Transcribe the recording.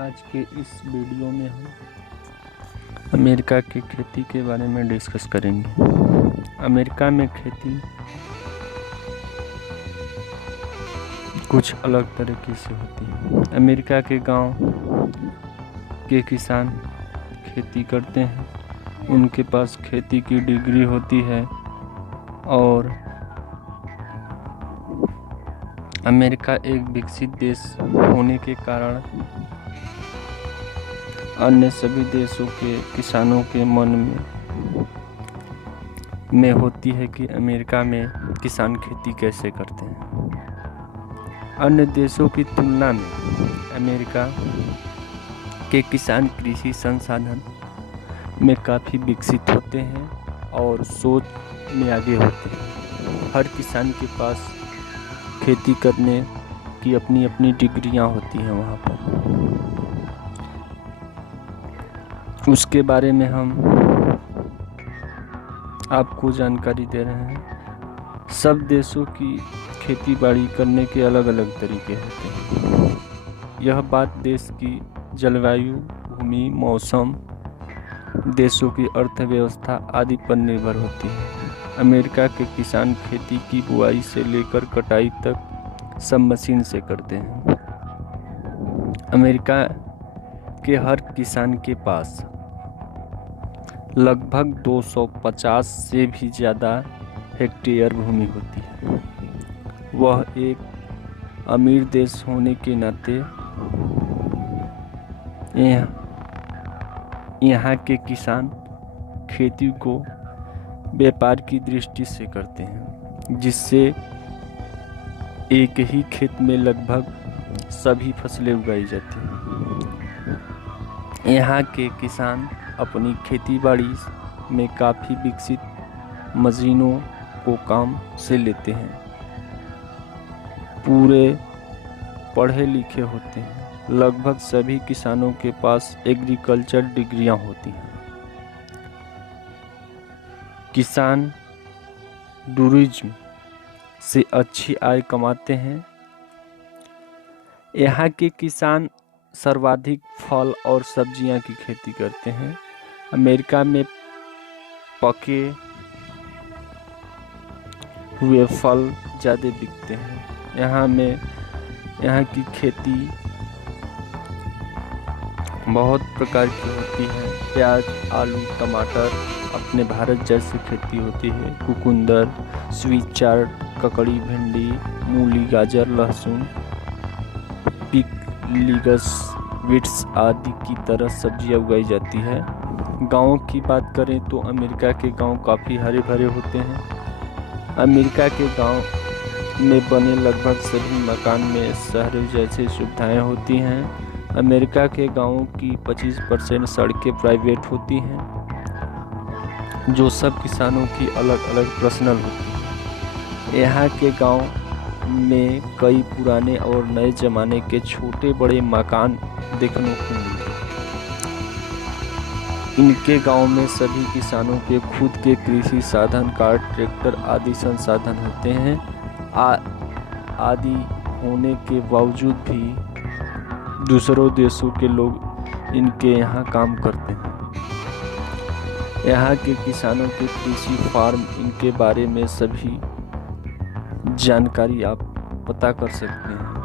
आज के इस वीडियो में हम अमेरिका की खेती के बारे में डिस्कस करेंगे। अमेरिका में खेती कुछ अलग तरीके से होती है। अमेरिका के गांव के किसान खेती करते हैं, उनके पास खेती की डिग्री होती है और अमेरिका एक विकसित देश होने के कारण अन्य सभी देशों के किसानों के मन में होती है कि अमेरिका में किसान खेती कैसे करते हैं। अन्य देशों की तुलना में अमेरिका के किसान कृषि संसाधन में काफ़ी विकसित होते हैं और सोच में आगे होते हैं। हर किसान के पास खेती करने की अपनी अपनी डिग्रियां होती हैं वहाँ पर। उसके बारे में हम आपको जानकारी दे रहे हैं। सब देशों की खेती बाड़ी करने के अलग अलग तरीके होते हैं। यह बात देश की जलवायु, भूमि, मौसम, देशों की अर्थव्यवस्था आदि पर निर्भर होती है। अमेरिका के किसान खेती की बुआई से लेकर कटाई तक सब मशीन से करते हैं। अमेरिका के हर किसान के पास लगभग 250 से भी ज़्यादा हेक्टेयर भूमि होती है। वह एक अमीर देश होने के नाते यहाँ के किसान खेती को व्यापार की दृष्टि से करते हैं, जिससे एक ही खेत में लगभग सभी फसलें उगाई जाती हैं। यहाँ के किसान अपनी खेतीबाड़ी में काफ़ी विकसित मशीनों को काम से लेते हैं। पूरे पढ़े लिखे होते हैं। लगभग सभी किसानों के पास एग्रीकल्चर डिग्रियां होती हैं। किसान टूरिज्म से अच्छी आय कमाते हैं। यहाँ के किसान सर्वाधिक फल और सब्जियां की खेती करते हैं। अमेरिका में पके हुए फल ज़्यादा बिकते हैं। यहाँ की खेती बहुत प्रकार की होती है। प्याज, आलू, टमाटर अपने भारत जैसी खेती होती है। कुकुंदर, स्वीट चार्ट, ककड़ी, भिंडी, मूली, गाजर, लहसुन, पिकलिगस, विट्स आदि की तरह सब्जियां उगाई जाती है। गाँव की बात करें तो अमेरिका के गांव काफ़ी हरे भरे होते हैं। अमेरिका के गांव में बने लगभग सभी मकान में शहर जैसी सुविधाएं होती हैं। अमेरिका के गांवों की 25% सड़कें प्राइवेट होती हैं, जो सब किसानों की अलग अलग पर्सनल होती हैं। यहाँ के गांव में कई पुराने और नए ज़माने के छोटे बड़े मकान देखने को मिलते हैं। इनके गांव में सभी किसानों के खुद के कृषि साधन, कार, ट्रैक्टर आदि संसाधन होते हैं। आदि होने के बावजूद भी दूसरों देशों के लोग इनके यहाँ काम करते हैं। यहाँ के किसानों के कृषि फार्म, इनके बारे में सभी जानकारी आप पता कर सकते हैं।